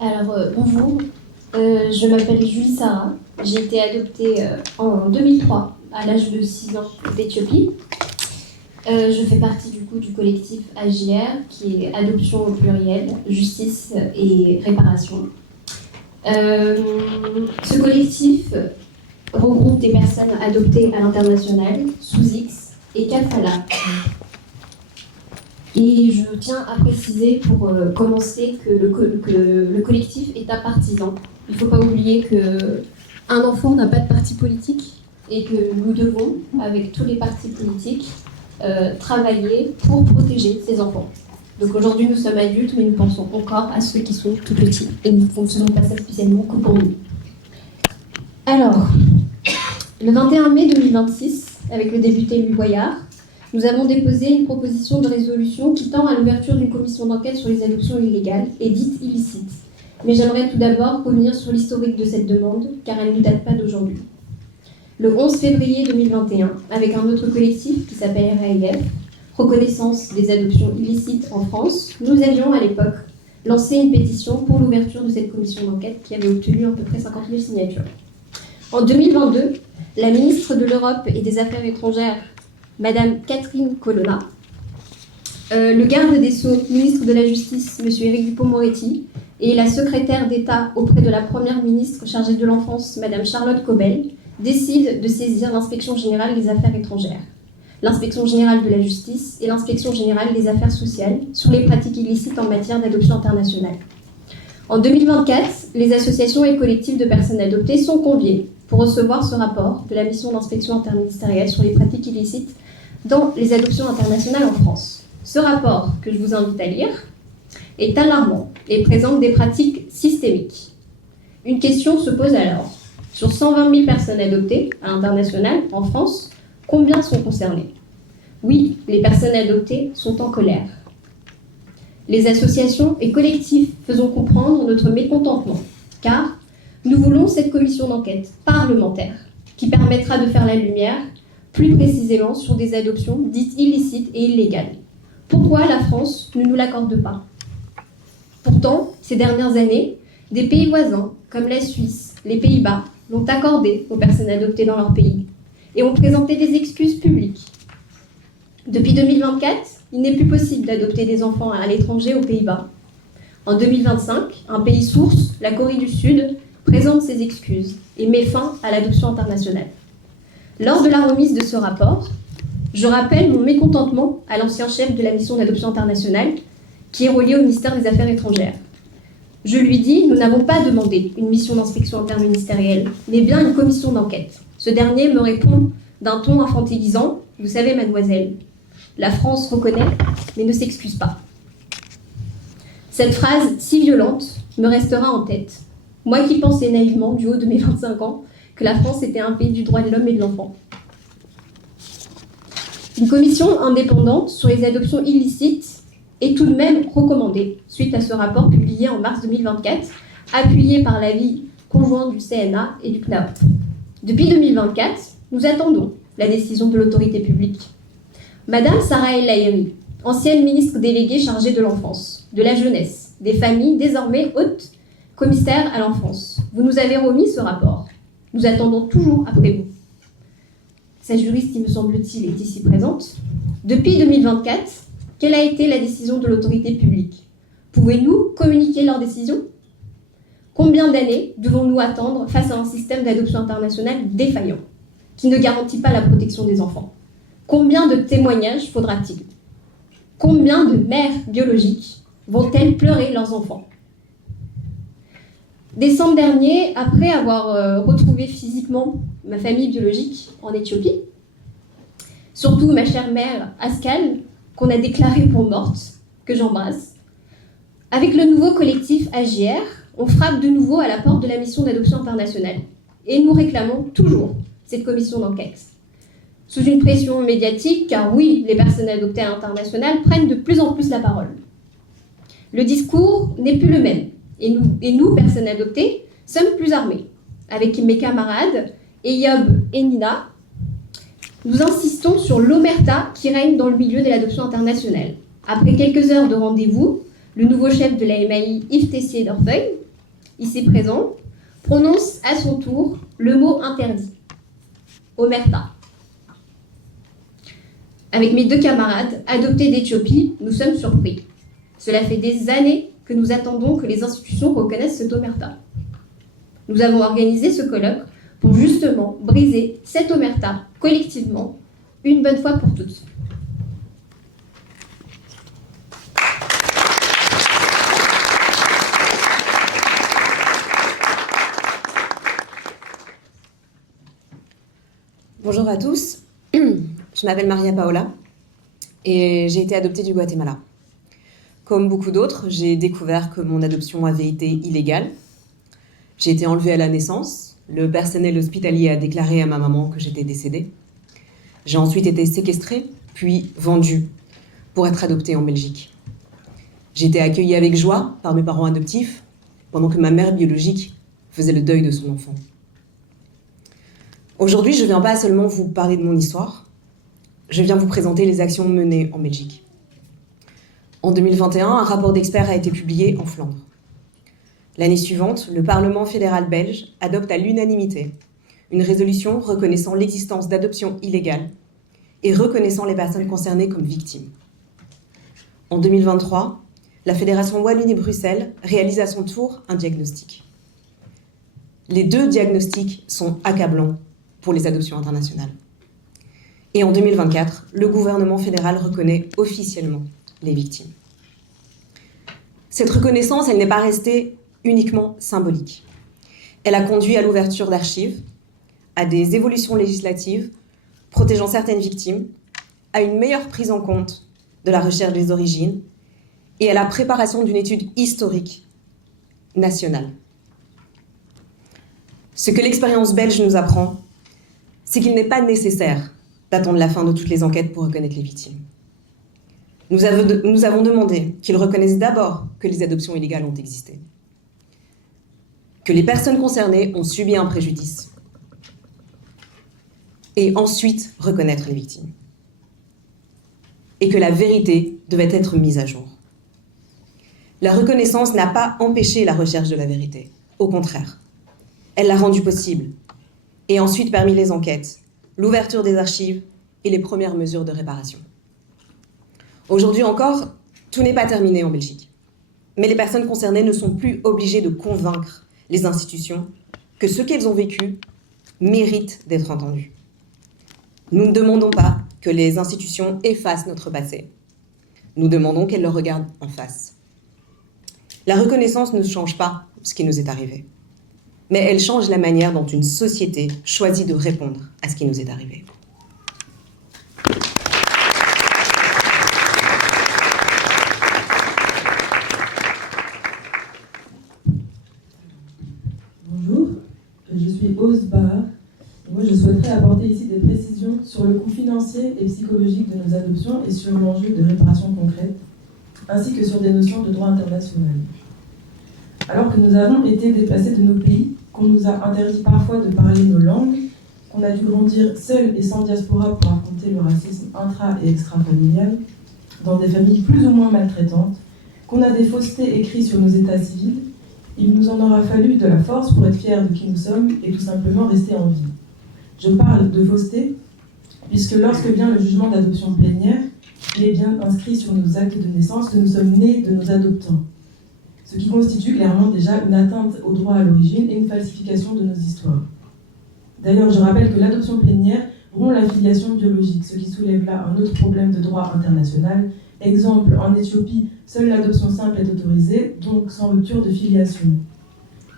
Bonjour, je m'appelle Julie Sarah. J'ai été adoptée en 2003 à l'âge de 6 ans d'Éthiopie. Je fais partie du coup du collectif AJR, qui est Adoption au pluriel, Justice et Réparation. Ce collectif regroupe des personnes adoptées à l'international, sous X et Kafala. Et je tiens à préciser pour commencer que le collectif est apartisan. Il ne faut pas oublier qu'un enfant n'a pas de parti politique et que nous devons, avec tous les partis politiques, travailler pour protéger ces enfants. Donc aujourd'hui, nous sommes adultes, mais nous pensons encore à ceux qui sont tout petits. Et nous ne fonctionnons pas ça spécialement que pour nous. Alors, le 21 mai 2026, avec le député Louis Boyard, nous avons déposé une proposition de résolution qui tend à l'ouverture d'une commission d'enquête sur les adoptions illégales et dites illicites. Mais j'aimerais tout d'abord revenir sur l'historique de cette demande, car elle ne date pas d'aujourd'hui. Le 11 février 2021, avec un autre collectif qui s'appelle RAIF, Reconnaissance des adoptions illicites en France, nous avions à l'époque lancé une pétition pour l'ouverture de cette commission d'enquête qui avait obtenu à peu près 50 000 signatures. En 2022, la ministre de l'Europe et des Affaires étrangères, Madame Catherine Colonna, le garde des Sceaux, ministre de la Justice, Monsieur Éric Dupond-Moretti, et la secrétaire d'État auprès de la première ministre chargée de l'enfance, Madame Charlotte Cobel, décident de saisir l'Inspection générale des affaires étrangères, l'Inspection générale de la justice et l'Inspection générale des affaires sociales sur les pratiques illicites en matière d'adoption internationale. En 2024, les associations et collectifs de personnes adoptées sont conviés pour recevoir ce rapport de la mission d'inspection interministérielle sur les pratiques illicites dans les adoptions internationales en France. Ce rapport, que je vous invite à lire, est alarmant et présente des pratiques systémiques. Une question se pose alors. Sur 120 000 personnes adoptées à l'international, en France, combien sont concernées? Oui, les personnes adoptées sont en colère. Les associations et collectifs faisons comprendre notre mécontentement, car nous voulons cette commission d'enquête parlementaire qui permettra de faire la lumière plus précisément sur des adoptions dites illicites et illégales. Pourquoi la France ne nous l'accorde pas? Pourtant, ces dernières années, des pays voisins, comme la Suisse, les Pays-Bas, l'ont accordé aux personnes adoptées dans leur pays et ont présenté des excuses publiques. Depuis 2024, il n'est plus possible d'adopter des enfants à l'étranger aux Pays-Bas. En 2025, un pays source, la Corée du Sud, présente ses excuses et met fin à l'adoption internationale. Lors de la remise de ce rapport, je rappelle mon mécontentement à l'ancien chef de la mission d'adoption internationale, qui est relié au ministère des Affaires étrangères. Je lui dis, nous n'avons pas demandé une mission d'inspection interministérielle, mais bien une commission d'enquête. Ce dernier me répond d'un ton infantilisant, vous savez, mademoiselle, la France reconnaît, mais ne s'excuse pas. Cette phrase si violente me restera en tête. Moi qui pensais naïvement, du haut de mes 25 ans, que la France était un pays du droit de l'homme et de l'enfant. Une commission indépendante sur les adoptions illicites est tout de même recommandée, suite à ce rapport publié en mars 2024, appuyé par l'avis conjoint du CNA et du CNAOP. Depuis 2024, nous attendons la décision de l'autorité publique. Madame Sarah El Haïry, ancienne ministre déléguée chargée de l'enfance, de la jeunesse, des familles, désormais haute commissaire à l'enfance, vous nous avez remis ce rapport. Nous attendons toujours après vous. Sa juriste, il me semble-t-il, est ici présente. Depuis 2024, quelle a été la décision de l'autorité publique? Pouvez-nous communiquer leur décision? Combien d'années devons-nous attendre face à un système d'adoption internationale défaillant, qui ne garantit pas la protection des enfants? Combien de témoignages faudra-t-il? Combien de mères biologiques vont-elles pleurer leurs enfants? Décembre dernier, après avoir retrouvé physiquement ma famille biologique en Éthiopie, surtout ma chère mère Askal, qu'on a déclarée pour morte, que j'embrasse, avec le nouveau collectif AJR, on frappe de nouveau à la porte de la mission d'adoption internationale. Et nous réclamons toujours cette commission d'enquête. Sous une pression médiatique, car oui, les personnes adoptées à l'international prennent de plus en plus la parole. Le discours n'est plus le même. Et nous, personnes adoptées, sommes plus armés. Avec mes camarades, Eyob et Nina, nous insistons sur l'omerta qui règne dans le milieu de l'adoption internationale. Après quelques heures de rendez-vous, le nouveau chef de la MAI, Yves Tessier d'Orfeuille, ici présent, prononce à son tour le mot interdit, omerta. Avec mes 2 camarades, adoptés d'Éthiopie, nous sommes surpris. Cela fait des années que nous attendons que les institutions reconnaissent cette omerta. Nous avons organisé ce colloque pour justement briser cette omerta collectivement, une bonne fois pour toutes. Bonjour à tous, je m'appelle Maria Paola et j'ai été adoptée du Guatemala. Comme beaucoup d'autres, j'ai découvert que mon adoption avait été illégale. J'ai été enlevée à la naissance, le personnel hospitalier a déclaré à ma maman que j'étais décédée. J'ai ensuite été séquestrée, puis vendue pour être adoptée en Belgique. J'ai été accueillie avec joie par mes parents adoptifs, pendant que ma mère biologique faisait le deuil de son enfant. Aujourd'hui, je ne viens pas seulement vous parler de mon histoire, je viens vous présenter les actions menées en Belgique. En 2021, un rapport d'experts a été publié en Flandre. L'année suivante, le Parlement fédéral belge adopte à l'unanimité une résolution reconnaissant l'existence d'adoptions illégales et reconnaissant les personnes concernées comme victimes. En 2023, la Fédération Wallonie-Bruxelles réalise à son tour un diagnostic. Les 2 diagnostics sont accablants pour les adoptions internationales. Et en 2024, le gouvernement fédéral reconnaît officiellement les victimes. Cette reconnaissance, elle n'est pas restée uniquement symbolique. Elle a conduit à l'ouverture d'archives, à des évolutions législatives protégeant certaines victimes, à une meilleure prise en compte de la recherche des origines et à la préparation d'une étude historique nationale. Ce que l'expérience belge nous apprend, c'est qu'il n'est pas nécessaire d'attendre la fin de toutes les enquêtes pour reconnaître les victimes. Nous avons demandé qu'ils reconnaissent d'abord que les adoptions illégales ont existé, que les personnes concernées ont subi un préjudice, et ensuite reconnaître les victimes, et que la vérité devait être mise à jour. La reconnaissance n'a pas empêché la recherche de la vérité, au contraire, elle l'a rendue possible, et ensuite permis les enquêtes, l'ouverture des archives et les premières mesures de réparation. Aujourd'hui encore, tout n'est pas terminé en Belgique. Mais les personnes concernées ne sont plus obligées de convaincre les institutions que ce qu'elles ont vécu mérite d'être entendu. Nous ne demandons pas que les institutions effacent notre passé. Nous demandons qu'elles le regardent en face. La reconnaissance ne change pas ce qui nous est arrivé, mais elle change la manière dont une société choisit de répondre à ce qui nous est arrivé. Bonjour, je suis Ose Bar. Moi, je souhaiterais apporter ici des précisions sur le coût financier et psychologique de nos adoptions et sur l'enjeu de réparation concrète, ainsi que sur des notions de droit international. Alors que nous avons été déplacés de nos pays, qu'on nous a interdit parfois de parler nos langues, qu'on a dû grandir seuls et sans diaspora pour affronter le racisme intra- et extra-familial, dans des familles plus ou moins maltraitantes, qu'on a des faussetés écrites sur nos états civils, il nous en aura fallu de la force pour être fiers de qui nous sommes et tout simplement rester en vie. Je parle de fausseté, puisque lorsque vient le jugement d'adoption plénière, il est bien inscrit sur nos actes de naissance que nous sommes nés de nos adoptants, ce qui constitue clairement déjà une atteinte au droit à l'origine et une falsification de nos histoires. D'ailleurs, je rappelle que l'adoption plénière rompt la filiation biologique, ce qui soulève là un autre problème de droit international. Exemple, en Éthiopie, seule l'adoption simple est autorisée, donc sans rupture de filiation.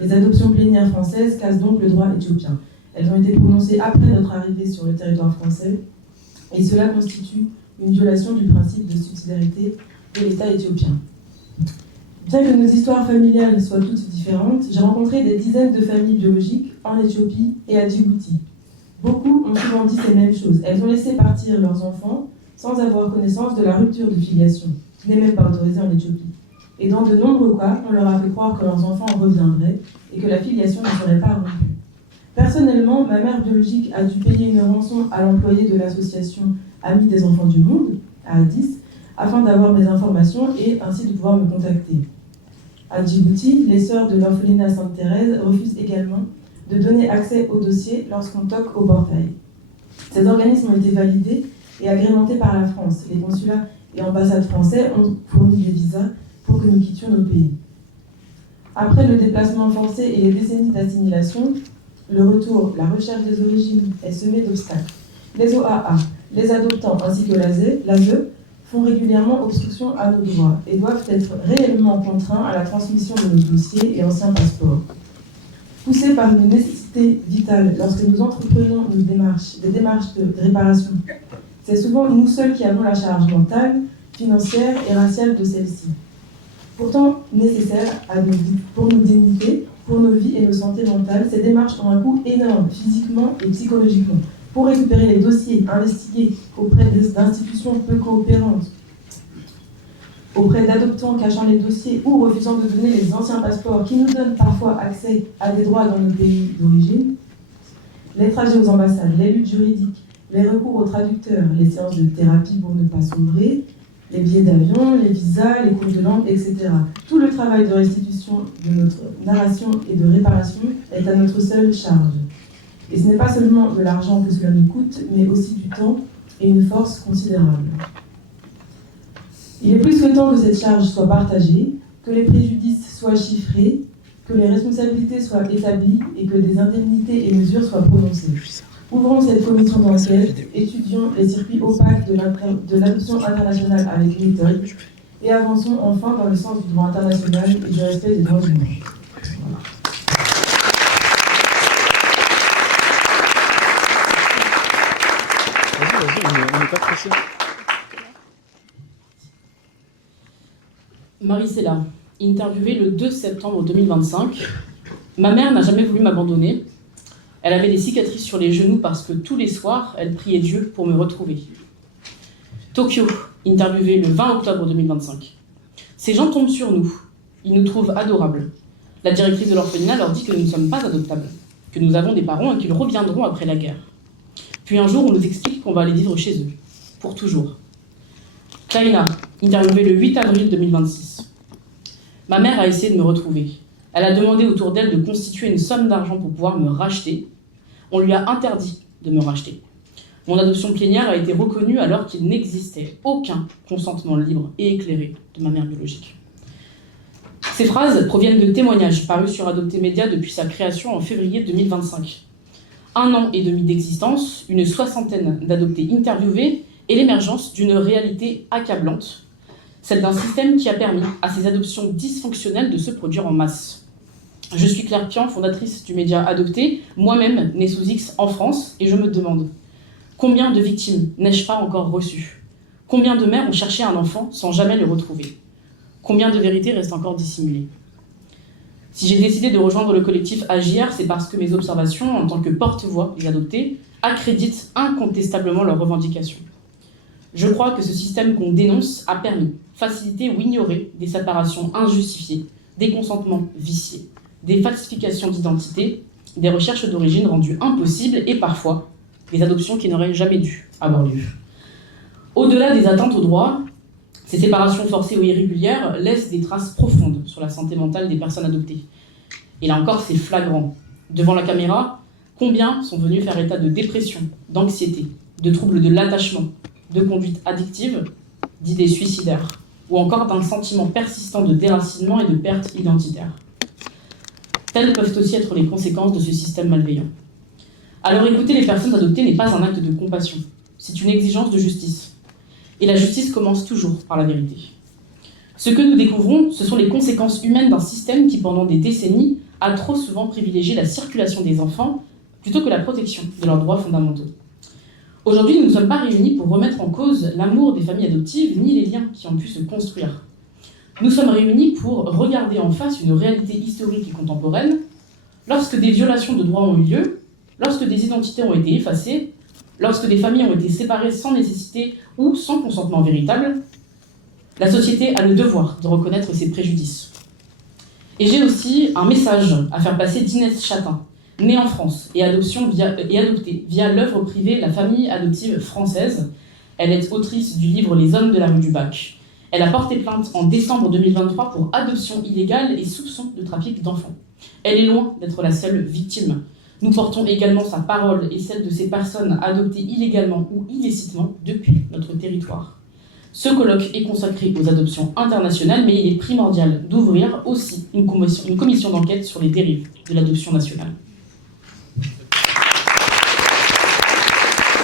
Les adoptions plénières françaises cassent donc le droit éthiopien. Elles ont été prononcées après notre arrivée sur le territoire français, et cela constitue une violation du principe de subsidiarité de l'État éthiopien. Bien que nos histoires familiales soient toutes différentes, j'ai rencontré des dizaines de familles biologiques en Éthiopie et à Djibouti. Beaucoup ont souvent dit ces mêmes choses. Elles ont laissé partir leurs enfants sans avoir connaissance de la rupture de filiation, qui n'est même pas autorisée en Éthiopie. Et dans de nombreux cas, on leur a fait croire que leurs enfants reviendraient et que la filiation ne serait pas rompue. Personnellement, ma mère biologique a dû payer une rançon à l'employé de l'association Amis des enfants du monde, à Addis, afin d'avoir mes informations et ainsi de pouvoir me contacter. À Djibouti, les sœurs de l'orphelinat Sainte-Thérèse refusent également de donner accès au dossier lorsqu'on toque au portail. Ces organismes ont été validés et agrémentés par la France. Les consulats et ambassades français ont fourni des visas pour que nous quittions nos pays. Après le déplacement forcé et les décennies d'assimilation, le retour, la recherche des origines est semé d'obstacles. Les OAA, les adoptants ainsi que l'ASE font régulièrement obstruction à nos droits et doivent être réellement contraints à la transmission de nos dossiers et anciens passeports. Poussés par une nécessité vitale lorsque nous entreprenons des démarches de réparation, c'est souvent nous seuls qui avons la charge mentale, financière et raciale de celle-ci. Pourtant nécessaires pour nos dignités, pour nos vies et nos santé mentales, ces démarches ont un coût énorme, physiquement et psychologiquement. Pour récupérer les dossiers investigués auprès d'institutions peu coopérantes, auprès d'adoptants cachant les dossiers ou refusant de donner les anciens passeports qui nous donnent parfois accès à des droits dans nos pays d'origine, les trajets aux ambassades, les luttes juridiques, les recours aux traducteurs, les séances de thérapie pour ne pas sombrer, les billets d'avion, les visas, les cours de langue, etc. Tout le travail de restitution de notre narration et de réparation est à notre seule charge. Et ce n'est pas seulement de l'argent que cela nous coûte, mais aussi du temps et une force considérable. Il est plus que temps que cette charge soit partagée, que les préjudices soient chiffrés, que les responsabilités soient établies et que des indemnités et mesures soient prononcées. Ouvrons cette commission d'enquête, étudions les circuits opaques de l'adoption internationale avec méthode et avançons enfin dans le sens du droit international et du respect des droits humains. On n'est pas pressé. Marie-Céla, interviewée le 2 septembre 2025. Ma mère n'a jamais voulu m'abandonner. Elle avait des cicatrices sur les genoux parce que tous les soirs, elle priait Dieu pour me retrouver. Tokyo, interviewée le 20 octobre 2025. Ces gens tombent sur nous. Ils nous trouvent adorables. La directrice de l'orphelinat leur dit que nous ne sommes pas adoptables, que nous avons des parents et qu'ils reviendront après la guerre. Puis un jour, on nous explique qu'on va aller vivre chez eux, pour toujours. Kaina, interviewée le 8 avril 2026. Ma mère a essayé de me retrouver. Elle a demandé autour d'elle de constituer une somme d'argent pour pouvoir me racheter. On lui a interdit de me racheter. Mon adoption plénière a été reconnue alors qu'il n'existait aucun consentement libre et éclairé de ma mère biologique. Ces phrases proviennent de témoignages parus sur Adopté Média depuis sa création en février 2025. 1 an et demi d'existence, une soixantaine d'adoptés interviewés et l'émergence d'une réalité accablante, celle d'un système qui a permis à ces adoptions dysfonctionnelles de se produire en masse. Je suis Claire Pian, fondatrice du média Adopté, moi-même née sous X en France, et je me demande combien de victimes n'ai-je pas encore reçues? Combien de mères ont cherché un enfant sans jamais le retrouver? Combien de vérités restent encore dissimulées? Si j'ai décidé de rejoindre le collectif Agir, c'est parce que mes observations en tant que porte-voix des adoptés accréditent incontestablement leurs revendications. Je crois que ce système qu'on dénonce a permis, facilité ou ignoré des séparations injustifiées, des consentements viciés, des falsifications d'identité, des recherches d'origine rendues impossibles et parfois des adoptions qui n'auraient jamais dû avoir lieu. Au-delà des atteintes aux droits, ces séparations forcées ou irrégulières laissent des traces profondes sur la santé mentale des personnes adoptées. Et là encore, c'est flagrant. Devant la caméra, combien sont venus faire état de dépression, d'anxiété, de troubles de l'attachement, de conduite addictive, d'idées suicidaires, ou encore d'un sentiment persistant de déracinement et de perte identitaire. Telles peuvent aussi être les conséquences de ce système malveillant. Alors écouter les personnes adoptées n'est pas un acte de compassion, c'est une exigence de justice. Et la justice commence toujours par la vérité. Ce que nous découvrons, ce sont les conséquences humaines d'un système qui, pendant des décennies, a trop souvent privilégié la circulation des enfants plutôt que la protection de leurs droits fondamentaux. Aujourd'hui, nous ne sommes pas réunis pour remettre en cause l'amour des familles adoptives ni les liens qui ont pu se construire. Nous sommes réunis pour regarder en face une réalité historique et contemporaine. Lorsque des violations de droits ont eu lieu, lorsque des identités ont été effacées, lorsque des familles ont été séparées sans nécessité ou sans consentement véritable, la société a le devoir de reconnaître ses préjudices. Et j'ai aussi un message à faire passer d'Inès Chatin, née en France et adoptée via l'œuvre privée La famille adoptive française. Elle est autrice du livre Les hommes de la rue du Bac. Elle a porté plainte en décembre 2023 pour adoption illégale et soupçon de trafic d'enfants. Elle est loin d'être la seule victime. Nous portons également sa parole et celle de ces personnes adoptées illégalement ou illicitement depuis notre territoire. Ce colloque est consacré aux adoptions internationales, mais il est primordial d'ouvrir aussi une commission d'enquête sur les dérives de l'adoption nationale.